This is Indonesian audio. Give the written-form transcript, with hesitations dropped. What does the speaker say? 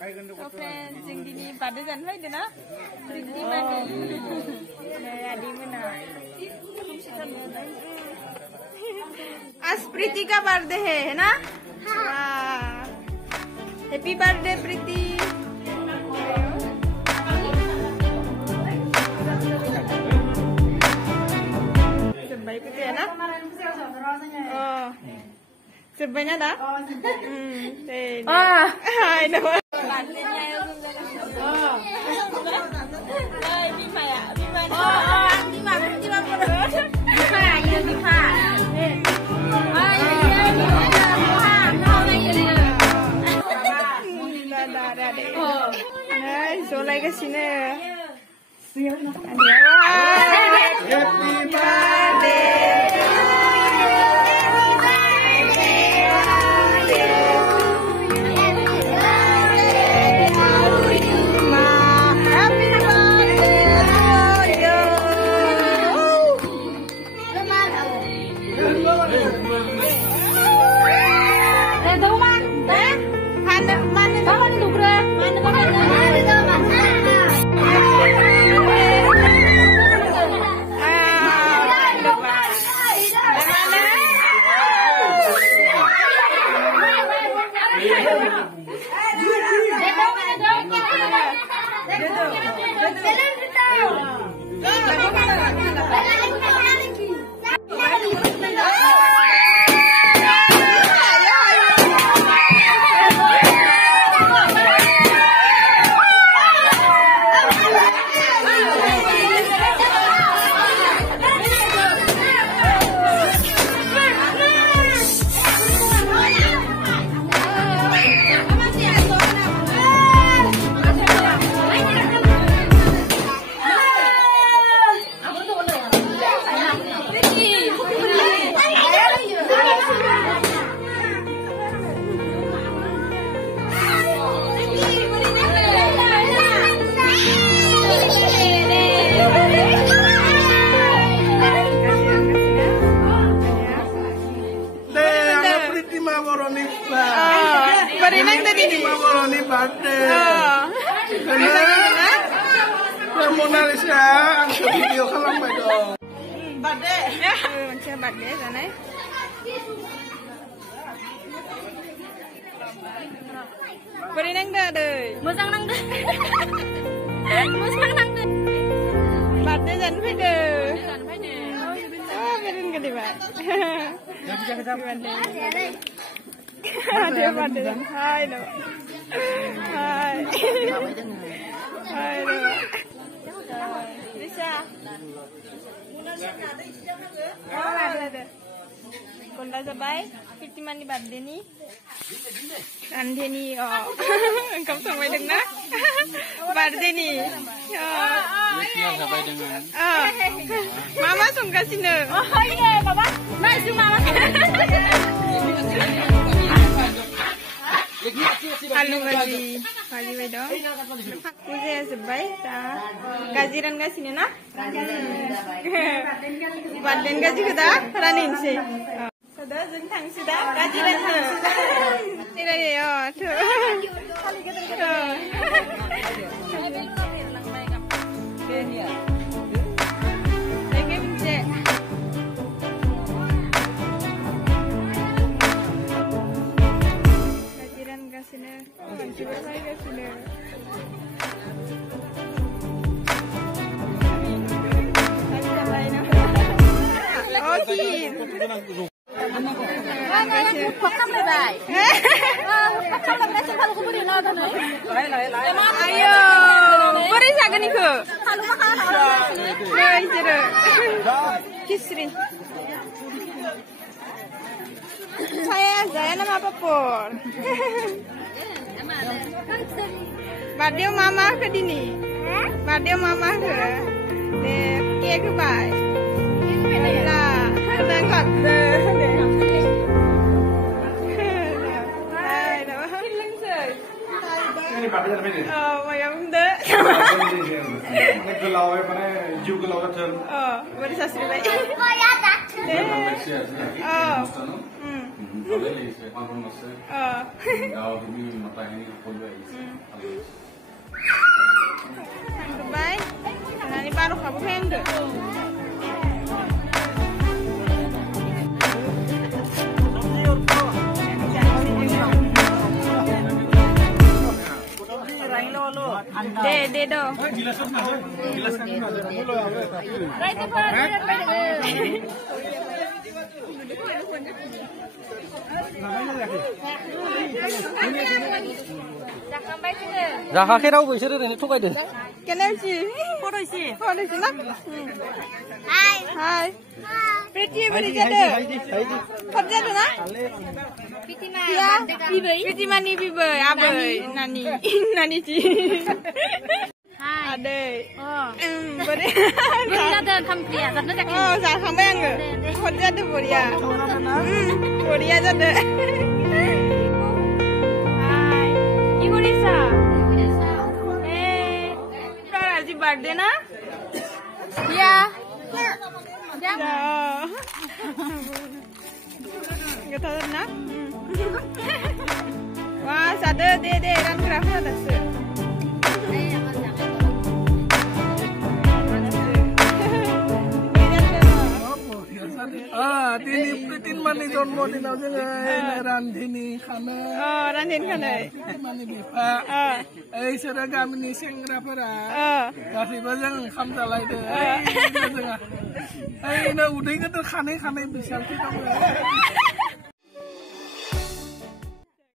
जों दिनै बार्थडे जानो फैदों ना प्रिति मानि आदै मोना आज प्रीति का बर्थडे है ना happy birthday Preeti sebaik itu ya nak oh sebanyak dah hai nama bantenya ya hai Bima ya Bima Bima Soleh ke sini. Happy birthday. Berenang tadi ni. Moroni birthday. Mona Lisa, angkat video kalam dong. Birthday. Macam birthday sana. Berenang dah deh. Musang nang deh. Musang nang deh. Birthday jangan pede. Jangan pede. Oh, beren gede banget. Ada birthday. Hai lo. Hai. Hai lo. Lisa. Oh, ada. Konda sabay. Priti mani birthday ni. Ande ni. Oh. Engkau sampai dengar. Birthday ni. Sampai dengan. Mama sungguh sini. Oh iya, Papa. Masuk Mama. Halo Gaji, Gaji bedo. Puja sebaik ta. Gajiran gak sini na? Badan gaji kita ranin sih. Sudah jentang sudah gajiran tu. Tidak ya, tu. Lagi mencet. Sini, coba saya ke sini. Okey. Pakam lebay. Pakam lebay sih kalau kuburi lah tu nih. Ayo, beri saga ni ke? Kalau makan Hai, cerah. Kisri. Saya nama apa por? Birthday mama ke dini? Birthday mama ke? Deh, ke baik. Lah, tengok deh. Hai, dah. Hilang sih. Ini birthday apa ni? Oh, macam deh. Ini gelau mana? Ju gelau terus. Oh, beri sasri baik. Oh ya tak. Oh. Goodbye. Nanti baru kamu hende. De do. Rahakhir aku bisa deh, itu kayak deh. Kenal sih. Foto sih nak. Hai. Pretty beri jadi. Kerja tu nak. Pretty mani bibe, abai, nani ci. Ada. Beri. Beri ada kampia, karena tak. Oh, saya kamu yang ke? Kerja tu beri ya. Beri aja deh. Hai. Ibu Lisa. Happy birthday na? Ya. Ya. Gak tahu na? Wah, sada de kan kerana ada se. Tin mani jন্ম দিনাও जोङो रान्धिनि खानो रान्धिनि खानो माने बिफा इसोरो गामिनि सेंग्राफोरा गासैबो जों ओंखाम जालायदो जोंहा उदै गोदोर खानै बिसालथि दङ